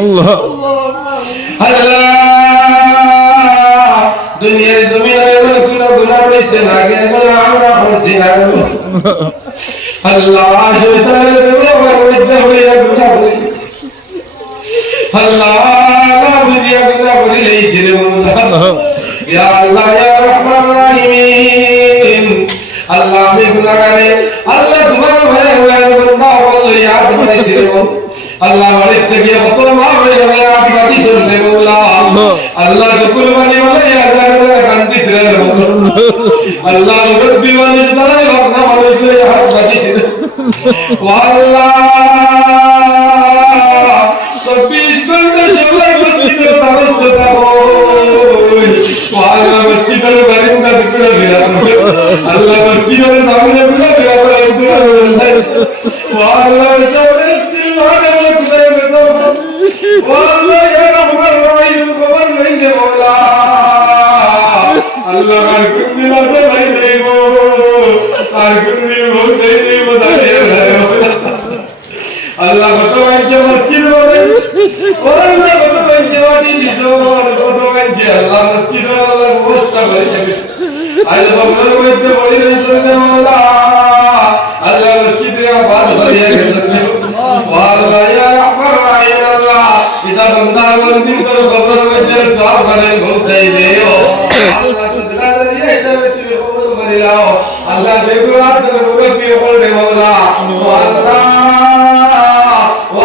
আল্লাহ আল্লাহ দুনিয়ার জমিনে এমন কোন গুনাহ হইছে না এমন আমরা করছি না আল্লাহ শয়তানের ব্যবহার মধ্যে হইয়া গুনাহ হইছে আল্লাহ বুঝিয়া গুনাহ করে লইছে রে মোলা ইয়া আল্লাহ ইয়া রহমান রাহিম আল্লাহ আমি গুনাহগারে আল্লাহ তোমার ভয়ে হয়ে বান্দা বললে ইয়াদ বানাইছি রে আল্লাহ বাড়ির থেকে কত মা হয়ে গেলে আদি শুনলে মোলা আল্লাহ শুকর মানে বলে হাজার হাজার কান্তি রে আল্লাহ রব্বি মানে তাই ভাবনা মানুষ লয়ে হাত বাঁধিছে আল্লাহ 24 ঘন্টা সবাই মসজিদের ব্যবস্থা আল্লাহ মসজিদের বারিন্দা করে দিলাম আল্লাহ মসজিদের সামনে করে দিলাম আল্লাহ সামনে দিল আগে করে গেছো আল্লাহ ইয়া রহমান রহিম খবর লইলে মোলা আল্লাহ আর কোন দিন আছে ভাই দেব আর কোন দিন বলতে দেব আল্লাহ কত বাইছে মসজিদ বলে আল্লাহ কত বাইছে ওয়াদি দিছো কত বাইছে আল্লাহ মসজিদ আল্লাহ ব্যবস্থা করে দিছে আজ বকর মধ্যে বলি রাসূল মোলা আল্লাহ মসজিদে আবাদ হয়ে গেছে আল্লাহ ইয়া রহমান রাহিম আল্লাহ ইদা বান্দা মন্দির তো বকর মধ্যে সওয়াব করে পৌঁছাই দেও আল্লাহ সদরা দিয়ে হিসাবে তুমি কবুল করে নাও আল্লাহ যেগুলো আছে ওগুলো কি বলবে মোলা আল্লাহ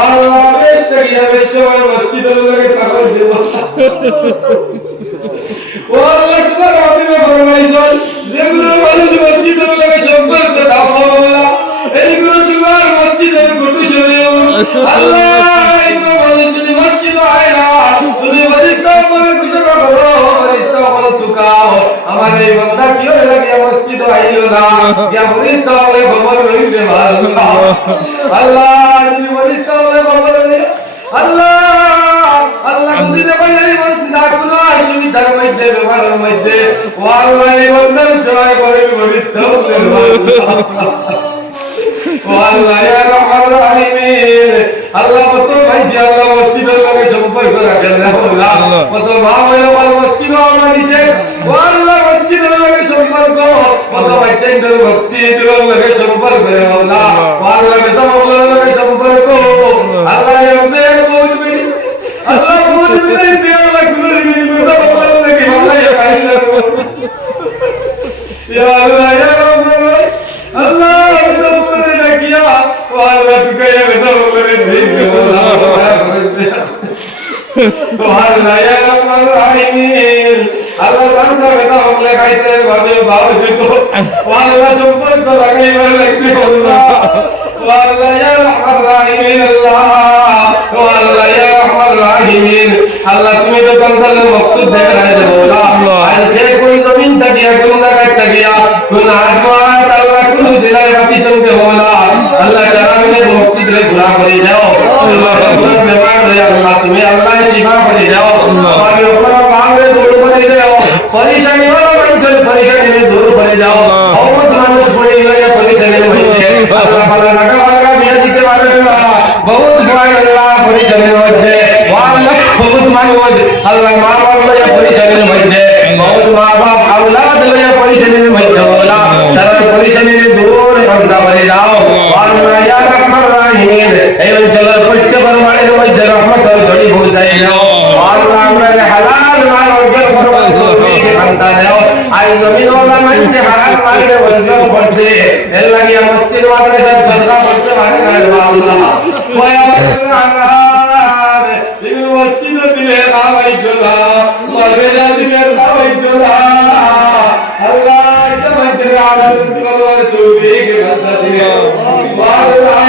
আল্লাহ বেশ গিয়া বেশ মসজিদের লগে তাকল দেব আল্লাহ তোমার আপনি ফরমাইছেন যেগুলো মানুষ মসজিদের লগে সম্পর্ক দাও মোলা এইগুলো তোমার মসজিদের গুরু শরীয় আল্লাহ এইগুলো মানুষ যদি মসজিদ আয় না তুমি ফেরেশতা করে ঘোষণা করো ফেরেশতা বল তুকাও আমার এই বান্দা কি হয়ে লাগে মসজিদ আইলো না ইয়া ফেরেশতা বলে খবর লইতে আল্লাহ আল্লাহ তুমি ফেরেশতা বলে খবর লই আল্লাহ আল্লাহ দিতে পারে এই মসজিদ আগুলো সুবিধার মধ্যে ব্যবহারের মধ্যে ও আল্লাহ এই বান্দার সহায় করে ফেরেশতা বলে আল্লাহ ইয়া রহমান রহিম আল্লাহ কত ভাইজি আল্লাহ মসজিদের লগে সম্পর্ক রাখেন না আল্লাহ কত মা হইলো মসজিদ আমরা দিছে আল্লাহ মসজিদের লগে সম্পর্ক কত ভাইজানদের মসজিদের লগে সম্পর্ক আল্লাহ আল্লাহ বেসামুল্লাহ লগে সম্পর্ক আল্লাহ ইয়াদের বুঝবি আল্লাহ বুঝবি দিয়ে আল্লাহ গুরুরি বেসামুল্লাহ লগে আল্লাহ ইয়া কাইলা ইয়া আল্লাহ ইয়া রহমান আল্লাহ Allah tu kaya betul boleh deh. Allah ya Rahman Rahim. Allah bangsa betul boleh kaitan baju bau itu. Allah jumpa tu lagi berlagi Allah. Allah ya Rahman Rahim Allah. Allah ya Rahman Rahim. Allah tu itu kantor maksud dengan Allah. Ada koi zaman tak dia guna kata dia. Guna agama Allah kuno silai hati sampai Allah. Allah jalan मस्जिद रे पूरा करे जाओ अल्लाह भगवान व्यवहार रे अल्लाह तुम्हें अल्लाह ने शिफा करे जाओ और अपना काम रे दूर करे जाओ परेशानी वाला मंचल परेशानी रे दूर करे जाओ बहुत मानुष पड़े लगे परेशानी में अल्लाह वाला लगा वाला बिया जीते वाले बहुत बड़ा अल्लाह परेशानी में है वाला बहुत मानुष अल्लाह मां बाप ले परेशानी में है बहुत मां बाप औलाद ले परेशानी में है अल्लाह सारा परेशानी रे दूर बंदा करे जाओ अल्लाह या এই অঞ্চলের প্রত্যেক বাড়ির মধ্যে রহমতের ঝড়ি পৌঁছাই দাও আল্লাহ আমরা হালাল মাল অর্জন করবার তৌফিক দান দাও আই জমিন ওলা মানুষে হালাল মালে অর্জন করছে এর লাগি মসজিদ মাদ্রাসা সদকা করতে পারে না আল্লাহ ওয়া আল্লাহ এই মসজিদ দিলে খাওয়াই চলা মাদ্রাসা দিলে খাওয়াই চলা আল্লাহ এটা মধ্যে আলাদা করবার তৌফিক দান দাও আল্লাহ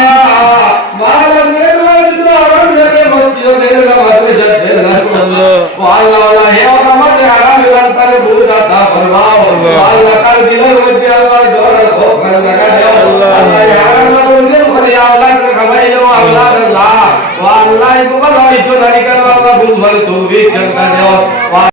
Allah ya Rahman ya Rahim antar buza ta farmao Allah kal dilal mudde Allah jor ko kar laga de Allah ya Rahman unne bole ya Allah ka kamailo Allah Allah wa Allah ko bala itu dari kar Allah buzbal tawfiq kan ka de